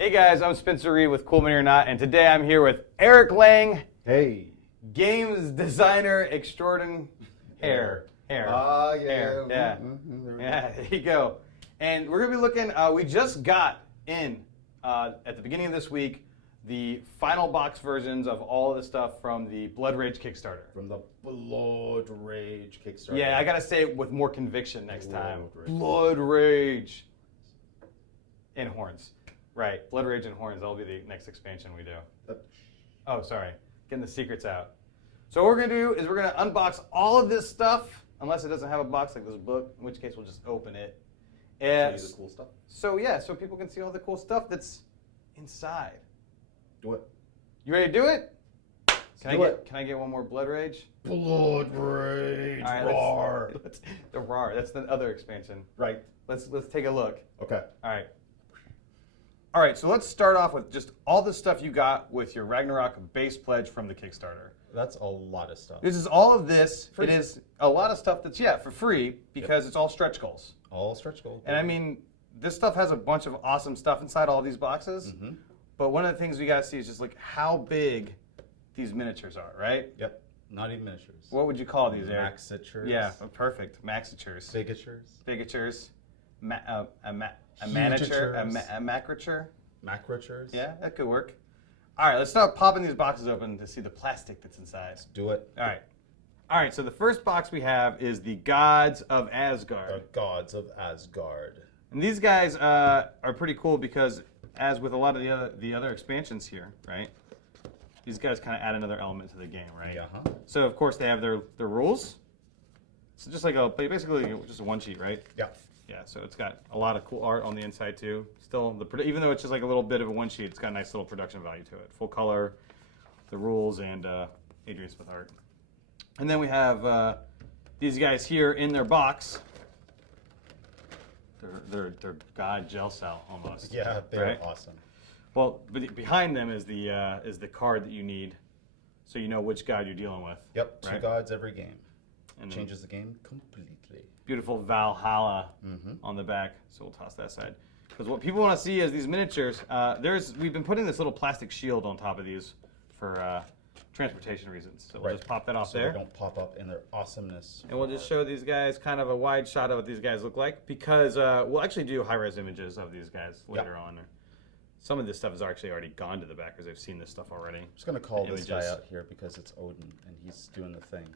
Hey guys, I'm Spencer Reed with Cool Mini or Not, and today I'm here with Eric Lang, Hey. games designer extraordinaire. Hair. Ah, yeah. Hair. Yeah. Yeah, there you go. And we're going to be looking, we just got in, at the beginning of this week, the final box versions of all of the stuff from the Blood Rage Kickstarter. From the Blood Rage Kickstarter. Yeah, I got to say it with more conviction next time. Rage. Blood Rage. And horns. Right, Blood Rage and horns, that'll be the next expansion we do. Oh, sorry, getting the secrets out. So what we're gonna do is we're gonna unbox all of this stuff, unless it doesn't have a box like this book, in which case we'll just open it. Show you the cool stuff. So yeah, so people can see all the cool stuff that's inside. Do it. You ready to do it? Do it. Can I get one more Blood Rage? Blood Rage. All right, Roar. The Roar, that's the other expansion. Right. Let's take a look. Okay. All right, so let's start off with just all the stuff you got with your Ragnarok base pledge from the Kickstarter. That's a lot of stuff. This is all of this. Free. It is a lot of stuff that's, for free because it's all stretch goals. All stretch goals. And I mean, this stuff has a bunch of awesome stuff inside all these boxes. Mm-hmm. But one of the things we got to see is just like how big these miniatures are, right? Yep. Not even miniatures. What would you call these, Eric? Maxitures. Yeah, perfect. Maxitures. Bigatures. Bigatures. A manature, a macrature. Macratures. Yeah, that could work. All right, let's start popping these boxes open to see the plastic that's inside. Let's do it. All right, so the first box we have is the Gods of Asgard. The Gods of Asgard. And these guys are pretty cool because, as with a lot of the other expansions here, right? These guys kind of add another element to the game, right? Yeah. So of course they have their rules. So just like basically just a one sheet, right? Yeah. Yeah, so it's got a lot of cool art on the inside too. Still, even though it's just like a little bit of a one sheet, it's got a nice little production value to it. Full color, the rules, and Adrian Smith art. And then we have these guys here in their box. They're God gel cell almost. Yeah, they're right? awesome. Well, but behind them is the card that you need, so you know which god you're dealing with. Yep. Right? 2 gods every game. And changes the game completely. Beautiful Valhalla on the back, so we'll toss that aside. Because what people want to see is these miniatures. We've been putting this little plastic shield on top of these for transportation reasons. So we'll just pop that off so there. They don't pop up in their awesomeness. And we'll just show these guys kind of a wide shot of what these guys look like, because we'll actually do high-res images of these guys later on. Some of this stuff has actually already gone to the backers. They've seen this stuff already. I'm just going to call this guy out here because it's Odin, and he's doing the thing.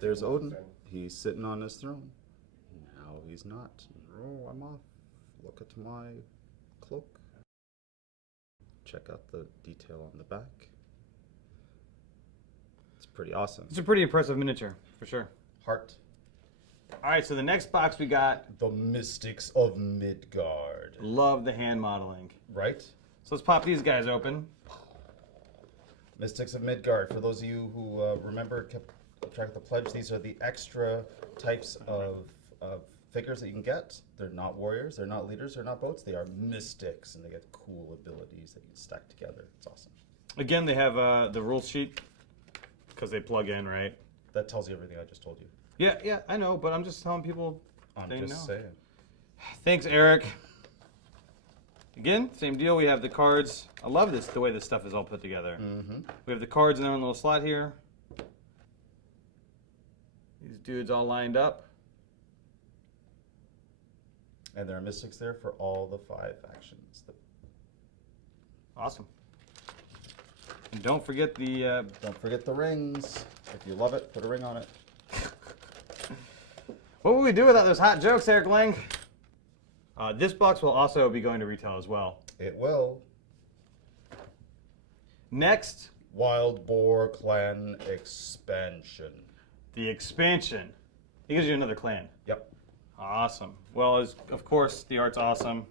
There's Odin. He's sitting on his throne. Now he's not. Oh, I'm off. Look at my cloak. Check out the detail on the back. It's pretty awesome. It's a pretty impressive miniature, for sure. Heart. All right, so the next box we got. The Mystics of Midgard. Love the hand modeling. Right? So let's pop these guys open. Mystics of Midgard. For those of you who remember, kept track of the pledge, these are the extra types of figures that you can get. They're not warriors, they're not leaders, they're not boats, they are mystics, and they get cool abilities that you can stack together. It's awesome. Again, they have the rule sheet because they plug in, right? That tells you everything I just told you. Yeah, I know, but I'm just telling people. I'm they just know. saying. Thanks, Eric. Again, same deal. We have the cards. I love this, the way this stuff is all put together. We have the cards in their own little slot here. These dudes all lined up. And there are mystics there for all the 5 actions. Awesome. And don't forget the... Don't forget the rings. If you love it, put a ring on it. What would we do without those hot jokes, Eric Lang? This box will also be going to retail as well. It will. Next. Wild Boar Clan Expansion. The expansion. It gives you another clan. Yep. Awesome. Well, of course, the art's awesome.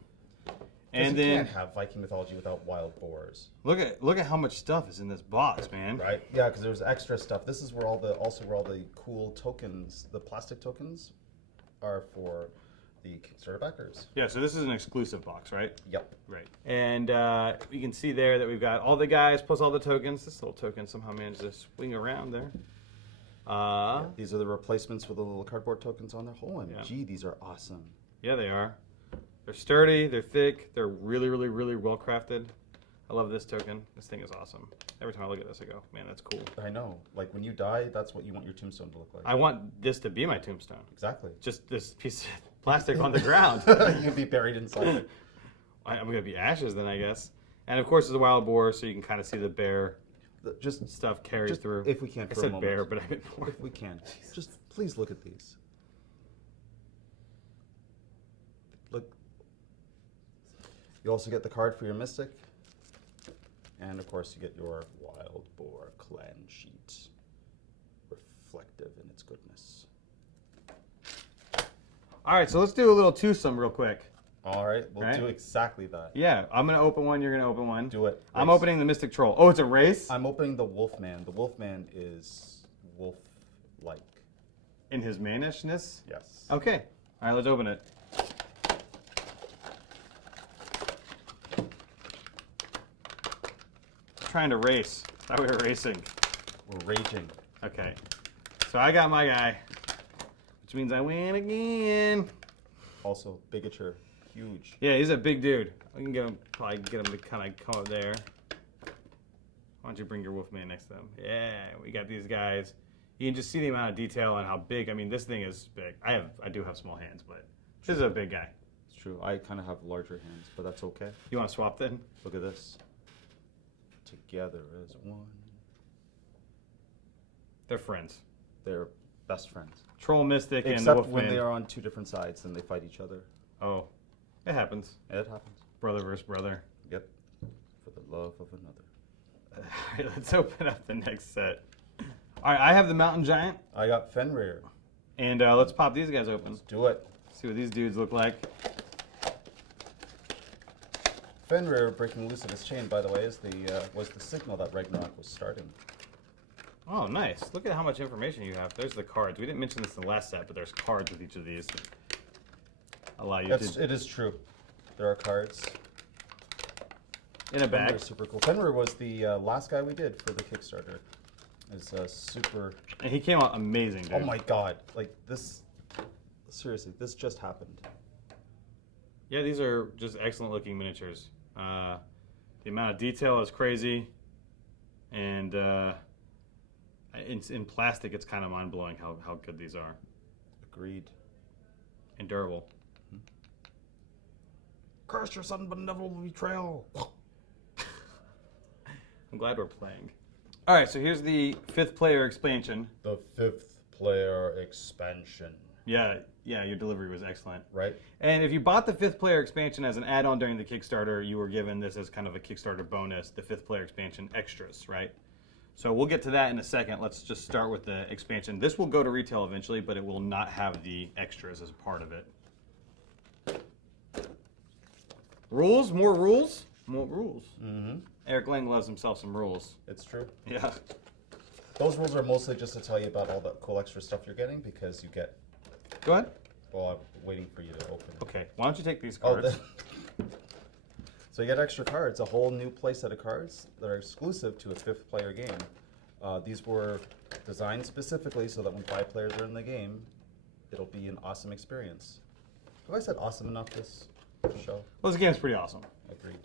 And you then can't have Viking mythology without wild boars. look at how much stuff is in this box, man. Right? Yeah, because there's extra stuff. This is where all the cool tokens, the plastic tokens, are for the Kickstarter backers. Yeah, so this is an exclusive box, right? Yep. Right. And you can see there that we've got all the guys plus all the tokens. This little token somehow managed to swing around there. These are the replacements for the little cardboard tokens on there. OMG, these are awesome. Yeah, they are. They're sturdy, they're thick, they're really, really, really well crafted. I love this token. This thing is awesome. Every time I look at this, I go, man, that's cool. I know. Like when you die, that's what you want your tombstone to look like. I want this to be my tombstone. Exactly. Just this piece of plastic on the ground. You'd be buried inside it. I'm going to be ashes then, I guess. And of course, it's a wild boar, so you can kind of see the bear Just stuff carries through. If we can, I for a said moment. bear, but I meant boar. If we can. Just please look at these. Look. You also get the card for your mystic. And of course, you get your wild boar clan sheet. Reflective in its goodness. All right, so let's do a little twosome real quick. All right, we'll do exactly that. Yeah, I'm going to open one, you're going to open one. Do it. I'm opening the Mystic Troll. Oh, it's a race? I'm opening the Wolfman. The Wolfman is wolf-like. In his manishness? Yes. Okay. All right, let's open it. Trying to race. I thought we were racing. We're raging. Okay. So I got my guy, which means I win again. Also, bigature. Huge. Yeah, he's a big dude. I can probably get him to kind of come up there. Why don't you bring your Wolfman next to him? Yeah, we got these guys. You can just see the amount of detail and how big. I mean, this thing is big. I do have small hands, but this is a big guy. It's true. I kind of have larger hands, but that's okay. You want to swap then? Look at this. Together as one. They're friends. They're best friends. Troll, Mystic, and Except Wolfman. when they are on two different sides and they fight each other. Oh, it happens. It happens. Brother versus brother. Yep. For the love of another. All right, let's open up the next set. All right, I have the Mountain Giant. I got Fenrir. And let's pop these guys open. Let's do it. See what these dudes look like. Fenrir breaking loose of his chain, by the way, was the signal that Ragnarok was starting. Oh, nice. Look at how much information you have. There's the cards. We didn't mention this in the last set, but there's cards with each of these. Allow you to... It is true. There are cards. In a bag. Fenrir's super cool. Fenrir was the last guy we did for the Kickstarter. It's super... And he came out amazing, dude. Oh my god. Like, this... Seriously, this just happened. Yeah, these are just excellent looking miniatures. The amount of detail is crazy. And in plastic, it's kind of mind-blowing how good these are. Agreed. And durable. Curse your sudden benevolent betrayal. I'm glad we're playing. All right, so here's the 5th player expansion. The 5th player expansion. Yeah, your delivery was excellent. Right. And if you bought the 5th player expansion as an add-on during the Kickstarter, you were given this as kind of a Kickstarter bonus, the 5th player expansion extras, right? So we'll get to that in a second. Let's just start with the expansion. This will go to retail eventually, but it will not have the extras as part of it. Rules? More rules? More rules. Mm-hmm. Eric Lang loves himself some rules. It's true. Yeah. Those rules are mostly just to tell you about all the cool extra stuff you're getting because you get... Go ahead. Well, I'm waiting for you to open. Okay, why don't you take these cards? So you get extra cards, a whole new play set of cards that are exclusive to a 5th player game. These were designed specifically so that when 5 players are in the game, it'll be an awesome experience. Have I said awesome enough this show? Well, this game's pretty awesome. Agreed.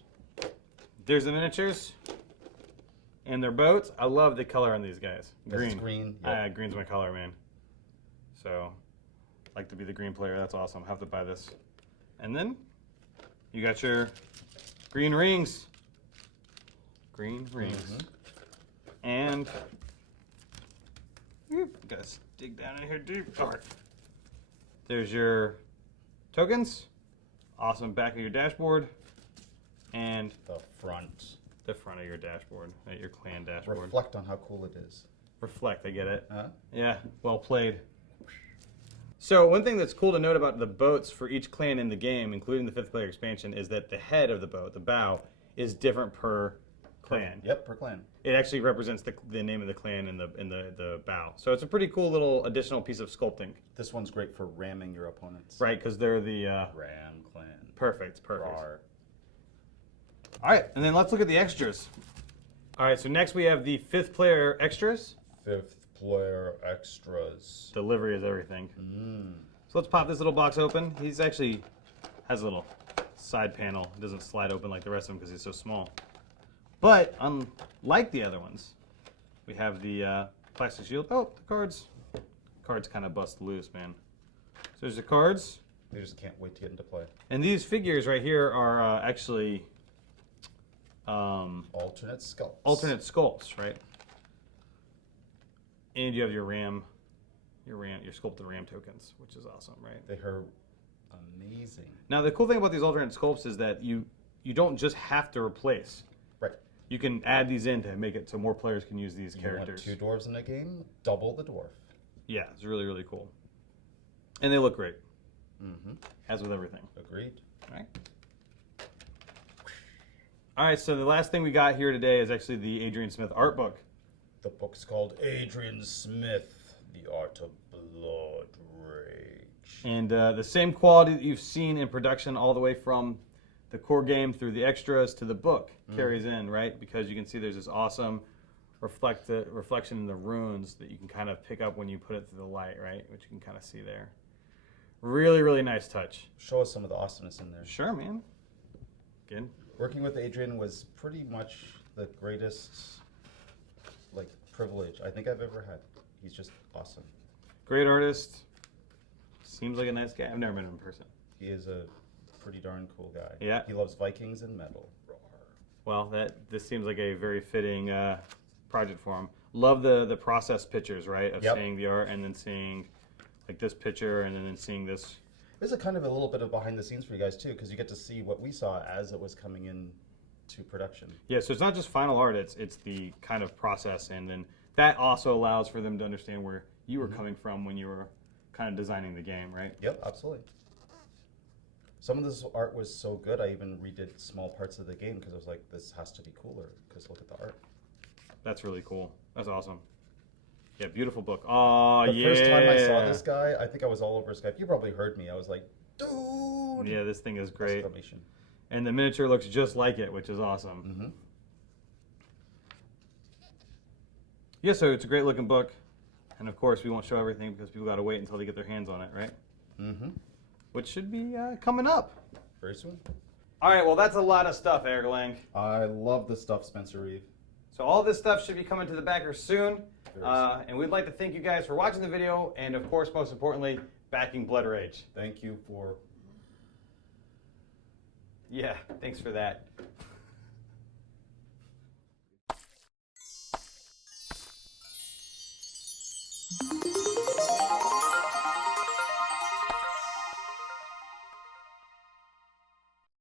There's the miniatures and their boats. I love the color on these guys. This is green. Yep. Green's my color, man. So, like to be the green player. That's awesome. Have to buy this. And then you got your green rings. Green rings. Mm-hmm. And gotta dig down in here deep. All right. There's your tokens. Awesome back of your dashboard. And The front. the front of your dashboard, your clan dashboard. Reflect on how cool it is. Reflect, I get it. Huh? Yeah, well played. So one thing that's cool to note about the boats for each clan in the game, including the 5th player expansion, is that the head of the boat, the bow, is different per clan. Yep, per clan. It actually represents the name of the clan in the bow. So it's a pretty cool little additional piece of sculpting. This one's great for ramming your opponents. Right, because they're the... Ram clan. Perfect. Rawr. All right, and then let's look at the extras. All right, so next we have the 5th player extras. 5th player extras. Delivery is everything. Mm. So let's pop this little box open. He's actually has a little side panel. It doesn't slide open like the rest of them because he's so small. But unlike the other ones, we have the plastic shield. Oh, the cards. Cards kind of bust loose, man. So there's the cards. They just can't wait to get into play. And these figures right here are actually alternate sculpts. Alternate sculpts, right? And you have your sculpted ram tokens, which is awesome, right? They are amazing. Now the cool thing about these alternate sculpts is that you don't just have to replace. Right. You can add these in to make it so more players can use these characters. Want 2 dwarves in a game? Double the dwarf. Yeah, it's really, really cool. And they look great. Mm-hmm. As with everything. Agreed. All right. All right, so the last thing we got here today is actually the Adrian Smith art book. The book's called Adrian Smith, The Art of Blood Rage. And the same quality that you've seen in production all the way from the core game through the extras to the book carries in, right? Because you can see there's this awesome reflection in the runes that you can kind of pick up when you put it through the light, right? Which you can kind of see there. Really, really nice touch. Show us some of the awesomeness in there. Sure, man. Good. Working with Adrian was pretty much the greatest, privilege I think I've ever had. He's just awesome. Great artist. Seems like a nice guy. I've never met him in person. He is a pretty darn cool guy. Yeah. He loves Vikings and metal. Well, this seems like a very fitting project for him. Love the process pictures, right? Of seeing the art and then seeing like this picture and then seeing this. There's a kind of a little bit of behind the scenes for you guys too, because you get to see what we saw as it was coming in to production. Yeah, so it's not just final art, it's the kind of process, and then that also allows for them to understand where you were coming from when you were kind of designing the game, right? Yep, absolutely. Some of this art was so good, I even redid small parts of the game because I was like, this has to be cooler, because look at the art. That's really cool. That's awesome. Yeah, beautiful book. Oh, the yeah. first time I saw this guy, I think I was all over Skype. You probably heard me. I was like, dude. Yeah, this thing is great. Exclamation. And the miniature looks just like it, which is awesome. Mm-hmm. Yeah, so it's a great looking book. And of course, we won't show everything because people got to wait until they get their hands on it, right? Mm-hmm. Which should be coming up. Very soon. All right, well, that's a lot of stuff, Ergling. I love the stuff, Spencer Reeve. So all this stuff should be coming to the backers soon. And we'd like to thank you guys for watching the video and, of course, most importantly, backing Blood Rage. Thank you for... Yeah, thanks for that.